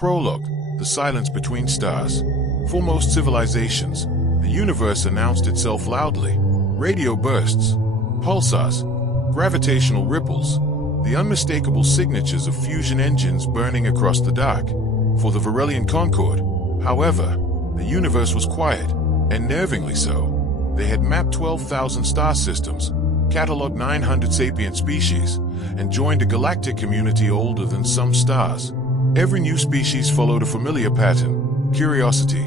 Prologue: The Silence Between Stars. For most civilizations, the universe announced itself loudly. Radio bursts, pulsars, gravitational ripples, the unmistakable signatures of fusion engines burning across the dark. For the Varelian Concord, however, the universe was quiet, and nervingly so. They had mapped 12,000 star systems, catalogued 900 sapient species, and joined a galactic community older than some stars. Every new species followed a familiar pattern: curiosity,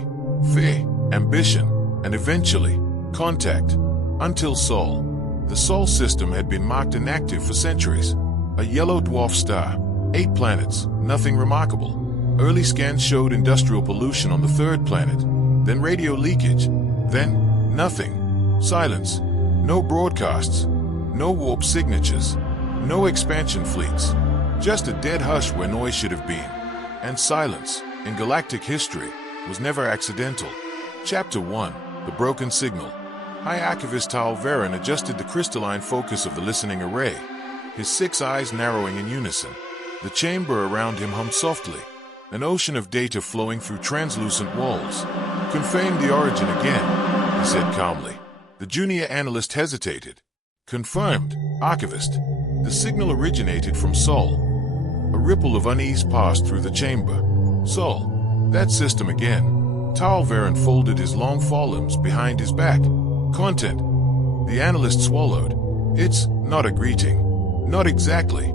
fear, ambition, and eventually, contact. Until Sol. The Sol system had been marked inactive for centuries. A yellow dwarf star, 8 planets, nothing remarkable. Early scans showed industrial pollution on the 3rd planet, then radio leakage, then nothing. Silence. No broadcasts, no warp signatures, no expansion fleets. Just a dead hush where noise should have been. And silence, in galactic history, was never accidental. Chapter 1: The Broken Signal. High Archivist Tal Varen adjusted the crystalline focus of the listening array, his 6 eyes narrowing in unison. The chamber around him hummed softly, an ocean of data flowing through translucent walls. "Confirm the origin again," he said calmly. The junior analyst hesitated. "Confirmed, Archivist." The signal originated from Sol. A ripple of unease passed through the chamber. "Sol, that system again." Tal Varen folded his long forelimbs behind his back. "Content." The analyst swallowed. "It's not a greeting." "Not exactly."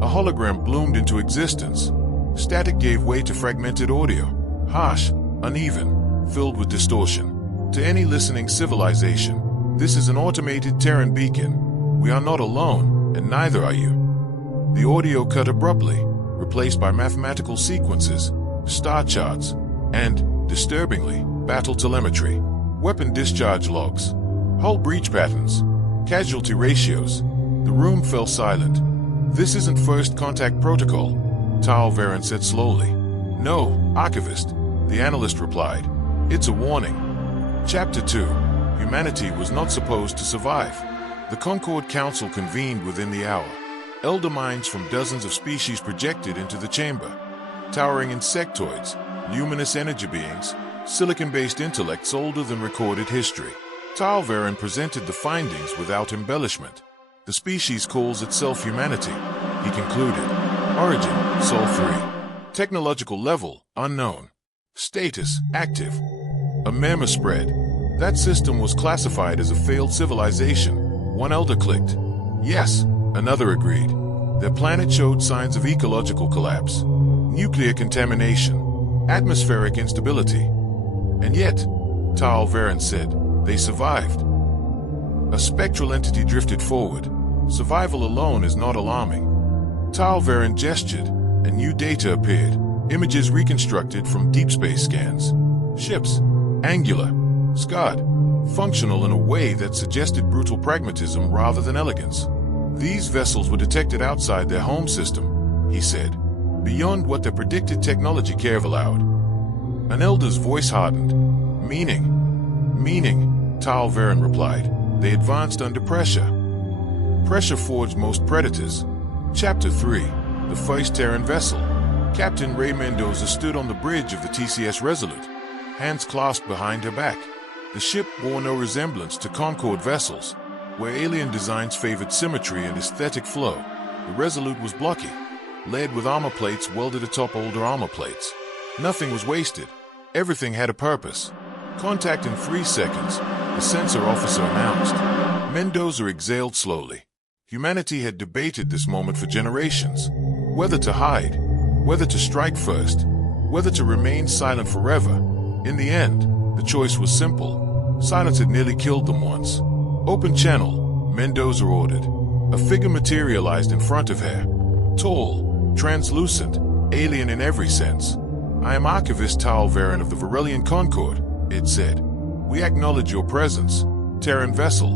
A hologram bloomed into existence. Static gave way to fragmented audio. Harsh, uneven, filled with distortion. To any listening civilization, this is an automated Terran beacon. We are not alone, and neither are you. The audio cut abruptly, replaced by mathematical sequences, star charts, and, disturbingly, battle telemetry, weapon discharge logs, hull breach patterns, casualty ratios. The room fell silent. "This isn't first contact protocol," Tal Varen said slowly. "No, Archivist," the analyst replied. "It's a warning." Chapter 2: Humanity was not supposed to survive. The Concord Council convened within the hour. Elder minds from dozens of species projected into the chamber. Towering insectoids, luminous energy beings, silicon-based intellects older than recorded history. Tal Varen presented the findings without embellishment. "The species calls itself humanity," he concluded. "Origin, Sol 3. Technological level, unknown. Status, active." A murmur spread. That system was classified as a failed civilization. One elder clicked. "Yes," another agreed. Their planet showed signs of ecological collapse, nuclear contamination, atmospheric instability. "And yet," Tal Varen said, "they survived." A spectral entity drifted forward. "Survival alone is not alarming." Tal Varen gestured, and new data appeared. Images reconstructed from deep space scans. Ships, angular, scarred, functional in a way that suggested brutal pragmatism rather than elegance. "These vessels were detected outside their home system," he said, "beyond what their predicted technology curve allowed." An elder's voice hardened. "Meaning?" "Meaning," Tal Varen replied. "They advanced under pressure. Pressure forged most predators." Chapter 3: The First Terran Vessel. Captain Ray Mendoza stood on the bridge of the TCS Resolute, hands clasped behind her back. The ship bore no resemblance to Concord vessels, where alien designs favored symmetry and aesthetic flow. The Resolute was blocky, layered with armor plates welded atop older armor plates. Nothing was wasted. Everything had a purpose. "Contact in 3 seconds," the sensor officer announced. Mendoza exhaled slowly. Humanity had debated this moment for generations. Whether to hide, whether to strike first, whether to remain silent forever. In the end, the choice was simple. Silence had nearly killed them once. "Open channel," Mendoza ordered. A figure materialized in front of her. Tall, translucent, alien in every sense. "I am Archivist Tal Varen of the Varelian Concord," it said. "We acknowledge your presence, Terran vessel."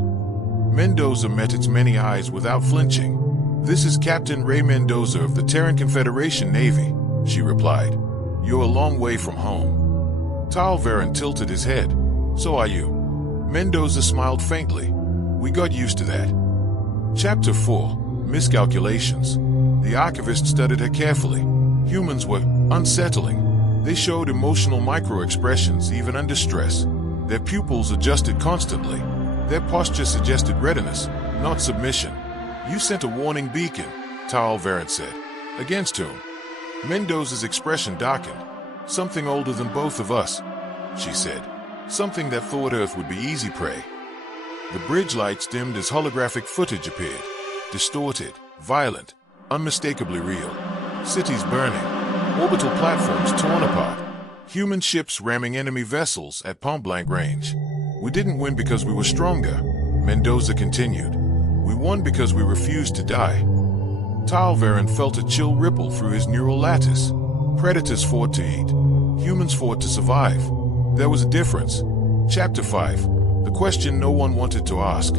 Mendoza met its many eyes without flinching. "This is Captain Ray Mendoza of the Terran Confederation Navy," she replied. "You're a long way from home." Tal Varen tilted his head. "So are you." Mendoza smiled faintly. "We got used to that." Chapter 4: Miscalculations. The archivist studied her carefully. Humans were unsettling. They showed emotional micro-expressions even under stress. Their pupils adjusted constantly. Their posture suggested readiness, not submission. "You sent a warning beacon," Tal Varen said. "Against whom?" Mendoza's expression darkened. "Something older than both of us," she said. "Something that thought Earth would be easy prey." The bridge lights dimmed as holographic footage appeared. Distorted, violent, unmistakably real. Cities burning. Orbital platforms torn apart. Human ships ramming enemy vessels at point-blank range. "We didn't win because we were stronger," Mendoza continued. "We won because we refused to die." Tal Varen felt a chill ripple through his neural lattice. Predators fought to eat. Humans fought to survive. There was a difference. Chapter 5. The question no one wanted to ask.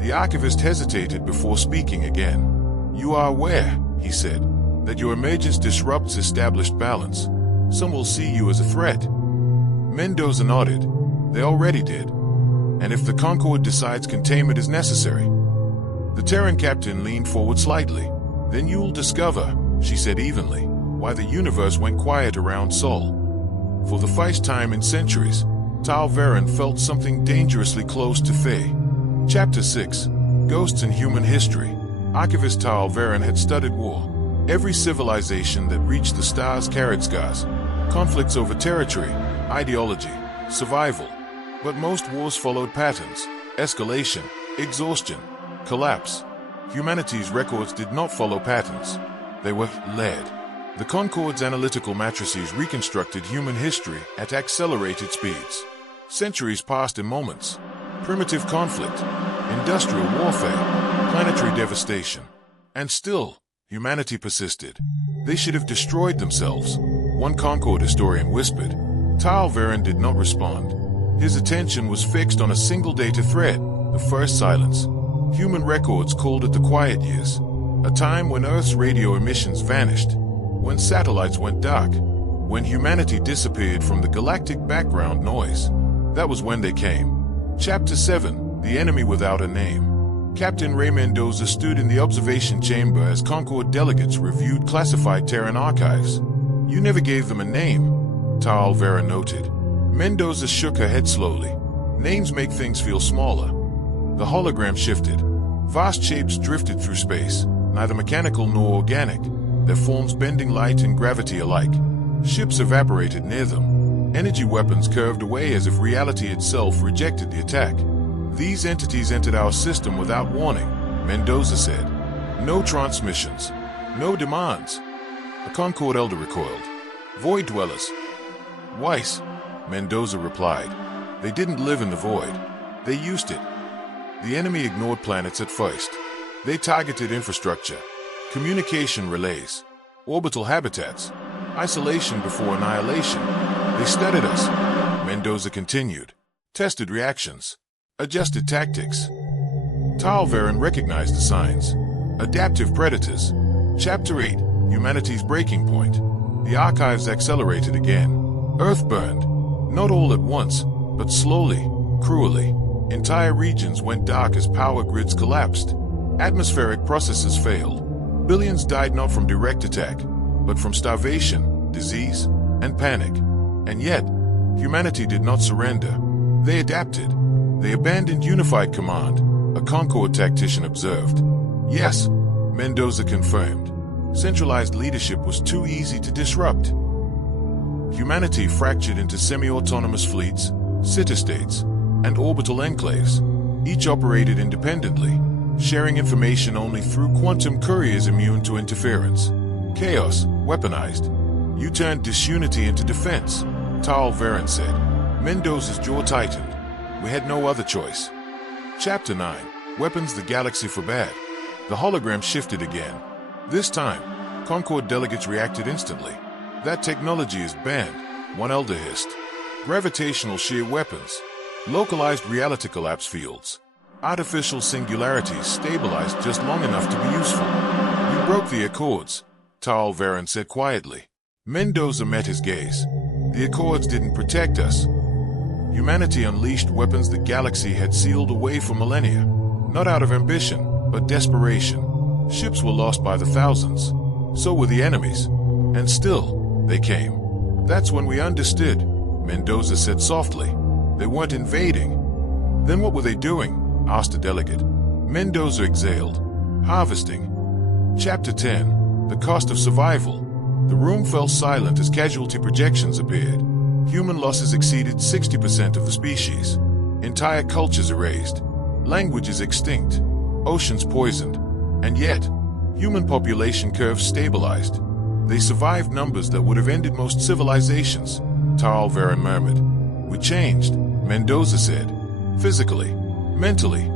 The archivist hesitated before speaking again. "You are aware," he said, "that your emergence disrupts established balance. Some will see you as a threat." Mendoza nodded. "They already did. And if the Concorde decides containment is necessary." The Terran captain leaned forward slightly. "Then you'll discover," she said evenly, "why the universe went quiet around Sol." For the first time in centuries, Tal Varen felt something dangerously close to Faye. Chapter 6. Ghosts in Human History. Archivist Tal Varen had studied war. Every civilization that reached the stars carried scars. Conflicts over territory, ideology, survival. But most wars followed patterns: escalation, exhaustion, collapse. Humanity's records did not follow patterns. They were led. The Concorde's analytical matrices reconstructed human history at accelerated speeds. Centuries passed in moments. Primitive conflict, industrial warfare, planetary devastation. And still, humanity persisted. "They should have destroyed themselves," one Concorde historian whispered. Tal Varen did not respond. His attention was fixed on a single data thread, the first silence. Human records called it the quiet years, a time when Earth's radio emissions vanished, when satellites went dark, when humanity disappeared from the galactic background noise. That was when they came. Chapter 7. The Enemy Without a Name. Captain Ray Mendoza stood in the observation chamber as Concorde delegates reviewed classified Terran archives. "You never gave them a name," Tal Varen noted. Mendoza shook her head slowly. "Names make things feel smaller." The hologram shifted. Vast shapes drifted through space, neither mechanical nor organic, their forms bending light and gravity alike. Ships evaporated near them. Energy weapons curved away as if reality itself rejected the attack. "These entities entered our system without warning," Mendoza said. "No transmissions. No demands." The Concorde elder recoiled. "Void dwellers." "Weiss," Mendoza replied. "They didn't live in the void. They used it." The enemy ignored planets at first. They targeted infrastructure, communication relays, orbital habitats, isolation before annihilation. "They studied us," Mendoza continued. "Tested reactions, adjusted tactics." Tal Varen recognized the signs. Adaptive predators. Chapter 8. Humanity's Breaking Point. The archives accelerated again. Earth burned. Not all at once, but slowly, cruelly. Entire regions went dark as power grids collapsed. Atmospheric processes failed. Billions died not from direct attack, but from starvation, disease, and panic. And yet, humanity did not surrender. They adapted. They abandoned unified command, a Concorde tactician observed. "Yes," Mendoza confirmed. "Centralized leadership was too easy to disrupt." Humanity fractured into semi-autonomous fleets, city-states, and orbital enclaves. Each operated independently, sharing information only through quantum couriers immune to interference. Chaos, weaponized. "You turned disunity into defense," Tal Varen said. Mendoza's jaw tightened. "We had no other choice." Chapter 9. Weapons the Galaxy forbade. The hologram shifted again. This time, Concorde delegates reacted instantly. "That technology is banned," one elder hissed. "Gravitational shear weapons. Localized reality collapse fields. Artificial singularities stabilized just long enough to be useful." "You broke the Accords," Tal Varen said quietly. Mendoza met his gaze. "The Accords didn't protect us." Humanity unleashed weapons the galaxy had sealed away for millennia. Not out of ambition, but desperation. Ships were lost by the thousands. So were the enemies. And still, They came. That's when we understood, Mendoza said softly. They weren't invading. Then what were they doing? Asked a delegate. Mendoza exhaled. Harvesting. Chapter 10. The Cost of Survival. The room fell silent as casualty projections appeared. Human losses exceeded 60% of the species. Entire cultures erased. Languages extinct. Oceans poisoned. And yet, human population curves stabilized. They survived numbers that would have ended most civilizations, Tal Varen murmured. We changed, Mendoza said. Physically, mentally,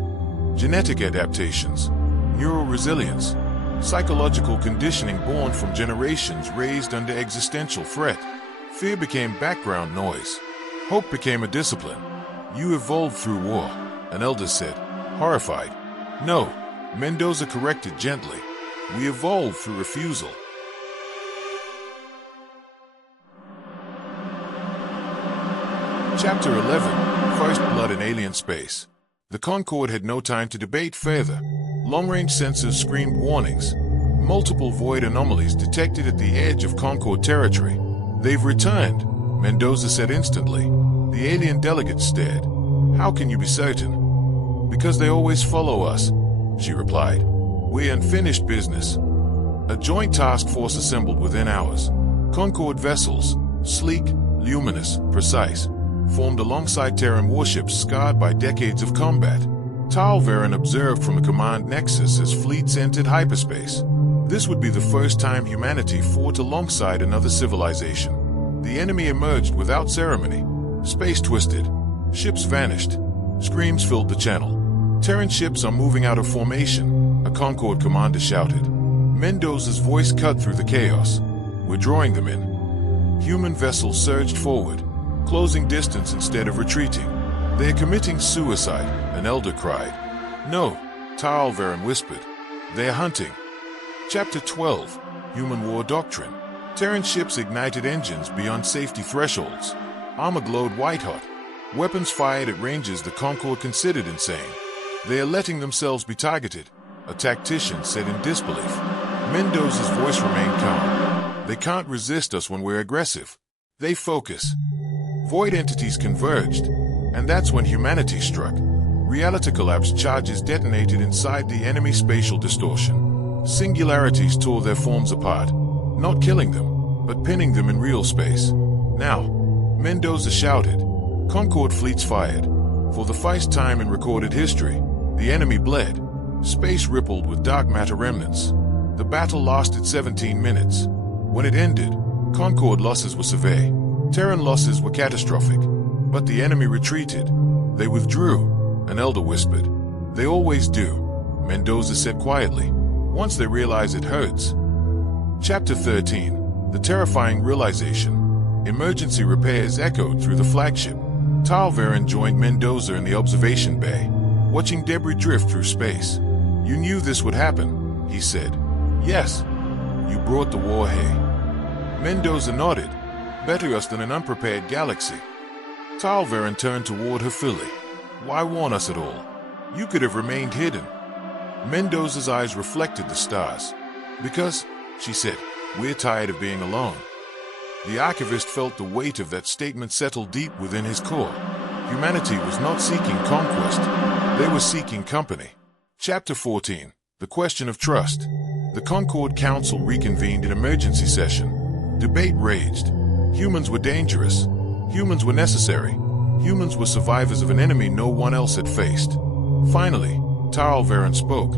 genetic adaptations, neural resilience, psychological conditioning born from generations raised under existential threat. Fear became background noise. Hope became a discipline. You evolved through war, an elder said, horrified. No, Mendoza corrected gently. We evolved through refusal. Chapter 11. First Blood in Alien Space. The Concorde had no time to debate further. Long-range sensors screamed warnings. Multiple void anomalies detected at the edge of Concorde territory. They've returned, Mendoza said instantly. The alien delegate stared. How can you be certain? Because they always follow us, she replied. We're unfinished business. A joint task force assembled within hours. Concorde vessels, sleek, luminous, precise, formed alongside Terran warships scarred by decades of combat. Tal Varen observed from a command nexus as fleets entered hyperspace. This would be the first time humanity fought alongside another civilization. The enemy emerged without ceremony. Space twisted. Ships vanished. Screams filled the channel. Terran ships are moving out of formation, a Concorde commander shouted. Mendoza's voice cut through the chaos. We're drawing them in. Human vessels surged forward, closing distance instead of retreating. They're committing suicide, an elder cried. No, Tal Varen whispered. They're hunting. Chapter 12. Human War Doctrine. Terran ships ignited engines beyond safety thresholds. Armor glowed white-hot. Weapons fired at ranges the Concorde considered insane. They are letting themselves be targeted, a tactician said in disbelief. Mendoza's voice remained calm. They can't resist us when we're aggressive. They focus. Void entities converged, and that's when humanity struck. Reality collapse charges detonated inside the enemy spatial distortion. Singularities tore their forms apart, not killing them, but pinning them in real space. Now, Mendoza shouted. Concorde fleets fired. For the first time in recorded history, the enemy bled. Space rippled with dark matter remnants. The battle lasted 17 minutes. When it ended, Concorde losses were severe. Terran losses were catastrophic. But the enemy retreated. They withdrew, an elder whispered. They always do, Mendoza said quietly. Once they realize it hurts. Chapter 13. The Terrifying Realization. Emergency repairs echoed through the flagship. Tal Varen joined Mendoza in the observation bay, watching debris drift through space. You knew this would happen, he said. Yes. You brought the war here. Mendoza nodded. Better us than an unprepared galaxy. Tal Varen turned toward her fully. Why warn us at all? You could have remained hidden. Mendoza's eyes reflected the stars. Because, she said, we're tired of being alone. The archivist felt the weight of that statement settle deep within his core. Humanity was not seeking conquest. They were seeking company. Chapter 14. The Question of Trust. The Concorde Council reconvened in emergency session. Debate raged. Humans were dangerous. Humans were necessary. Humans were survivors of an enemy no one else had faced. Finally, Tal Varen spoke.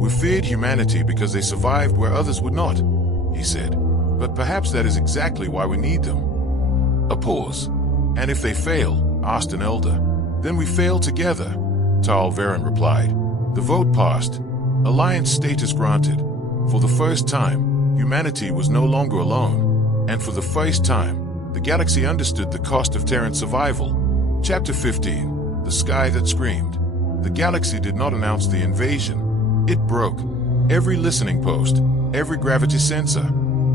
We feared humanity because they survived where others would not, he said. But perhaps that is exactly why we need them. A pause. And if they fail, asked an elder, then we fail together, Tal Varen replied. The vote passed. Alliance status granted. For the first time, humanity was no longer alone. And for the first time, the galaxy understood the cost of Terran survival. Chapter 15. The Sky That Screamed. The galaxy did not announce the invasion. It broke. Every listening post, every gravity sensor,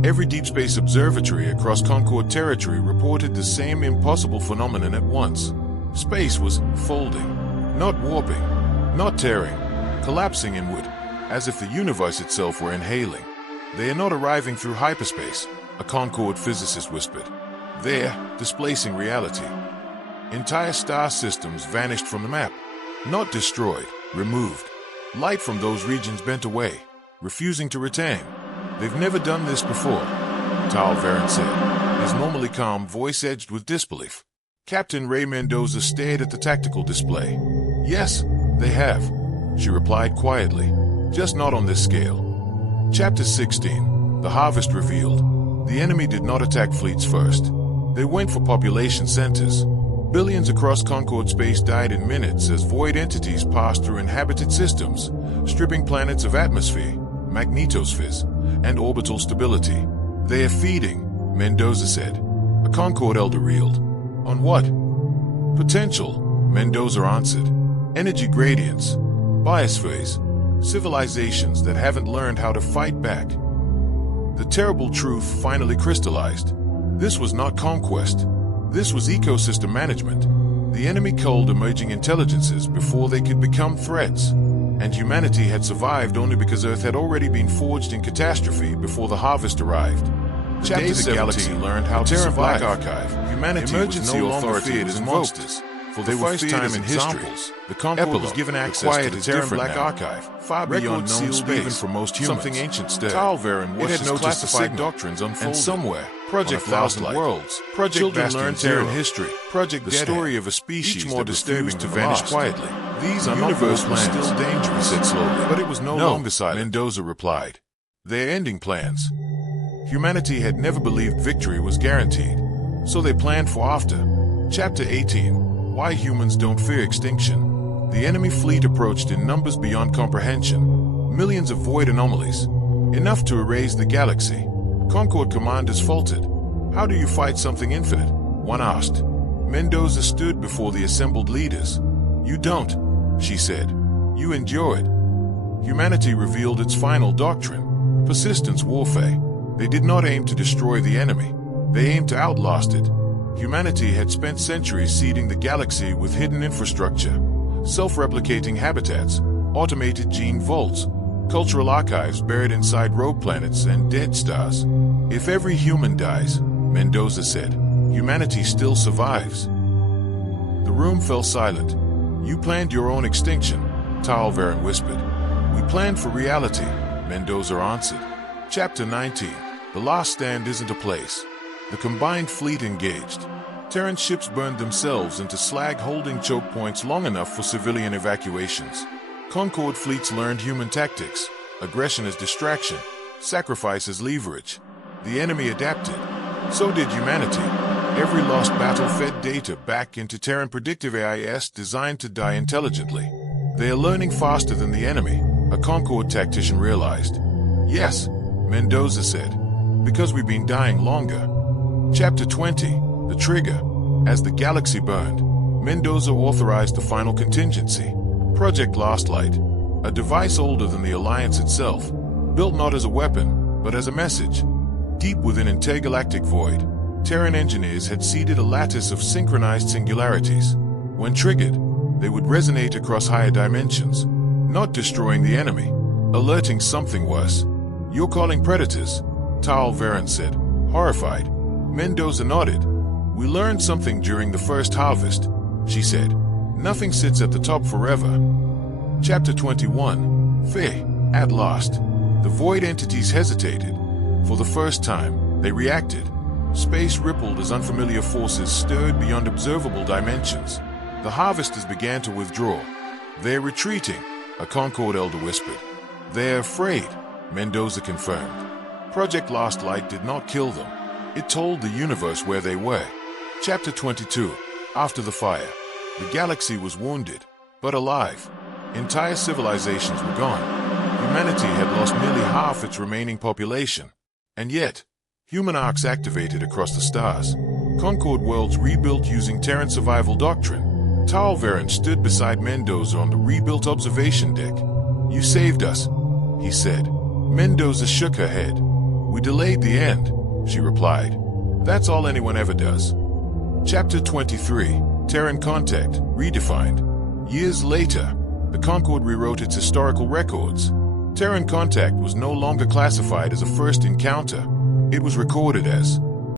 every deep space observatory across Concorde territory reported the same impossible phenomenon at once. Space was folding, not warping, not tearing, collapsing inward, as if the universe itself were inhaling. They are not arriving through hyperspace, a Concord physicist whispered. They're displacing reality. Entire star systems vanished from the map. Not destroyed, removed. Light from those regions bent away, refusing to retain. They've never done this before, Tal Varen said, his normally calm voice edged with disbelief. Captain Ray Mendoza stared at the tactical display. Yes, they have, she replied quietly, just not on this scale. Chapter 16, The Harvest revealed. The enemy did not attack fleets first. They went for population centers. Billions across Concord space died in minutes as void entities passed through inhabited systems, stripping planets of atmosphere, magnetospheres, and orbital stability. They are feeding, Mendoza said. A Concord elder reeled. On what? Potential, Mendoza answered. Energy gradients, biospheres, civilizations that haven't learned how to fight back. The terrible truth finally crystallized. This was not conquest. This was ecosystem management. The enemy culled emerging intelligences before they could become threats. And humanity had survived only because Earth had already been forged in catastrophe before the harvest arrived. Chapter 17 galaxy learned how to survive. Black Archive. Humanity was no longer feared as monsters. For the first time in history, the Concord was given access to the Terran Black Archive, far beyond known space, even for most humans. Something ancient stirred. Tal Varen watched his classified doctrines unfold, and somewhere, Project Thousand Worlds, Project Children Terran history, Project the story of a species more disturbing to vanish quietly. These are universe plans. Still dangerous, said slowly, but it was no longer silent. Mendoza replied. Their ending plans. Humanity had never believed victory was guaranteed, so they planned for after. Chapter 18. Why humans don't fear extinction. The enemy fleet approached in numbers beyond comprehension. Millions of void anomalies. Enough to erase the galaxy. Concord commanders faltered. How do you fight something infinite? One asked. Mendoza stood before the assembled leaders. You don't, she said. You endure it. Humanity revealed its final doctrine. Persistence warfare. They did not aim to destroy the enemy. They aimed to outlast it. Humanity had spent centuries seeding the galaxy with hidden infrastructure, self-replicating habitats, automated gene vaults, cultural archives buried inside rogue planets and dead stars. If every human dies, Mendoza said, humanity still survives. The room fell silent. You planned your own extinction, Tal Varen whispered. We planned for reality, Mendoza answered. Chapter 19. The Last Stand isn't a place. The combined fleet engaged. Terran ships burned themselves into slag-holding choke points long enough for civilian evacuations. Concord fleets learned human tactics, aggression as distraction, sacrifice as leverage. The enemy adapted. So did humanity. Every lost battle fed data back into Terran predictive AIS designed to die intelligently. They are learning faster than the enemy, a Concord tactician realized. Yes, Mendoza said, because we've been dying longer. Chapter 20, The Trigger. As the galaxy burned, Mendoza authorized the final contingency. Project Last Light, a device older than the Alliance itself, built not as a weapon, but as a message. Deep within intergalactic void, Terran engineers had seeded a lattice of synchronized singularities. When triggered, they would resonate across higher dimensions, not destroying the enemy, alerting something worse. You're calling predators, Tal Varen said, horrified. Mendoza nodded. We learned something during the first harvest, she said. Nothing sits at the top forever. Chapter 21. Fear. At last. The void entities hesitated. For the first time, they reacted. Space rippled as unfamiliar forces stirred beyond observable dimensions. The harvesters began to withdraw. They're retreating, a Concord elder whispered. They're afraid, Mendoza confirmed. Project Last Light did not kill them. It told the universe where they were. Chapter 22. After the fire. The galaxy was wounded, but alive. Entire civilizations were gone. Humanity had lost nearly half its remaining population. And yet, human arcs activated across the stars. Concord worlds rebuilt using Terran survival doctrine. Tal Varen stood beside Mendoza on the rebuilt observation deck. You saved us, he said. Mendoza shook her head. We delayed the end, she replied. That's all anyone ever does. Chapter 23. Terran Contact, Redefined. Years later, the Concord rewrote its historical records. Terran Contact was no longer classified as a first encounter. It was recorded as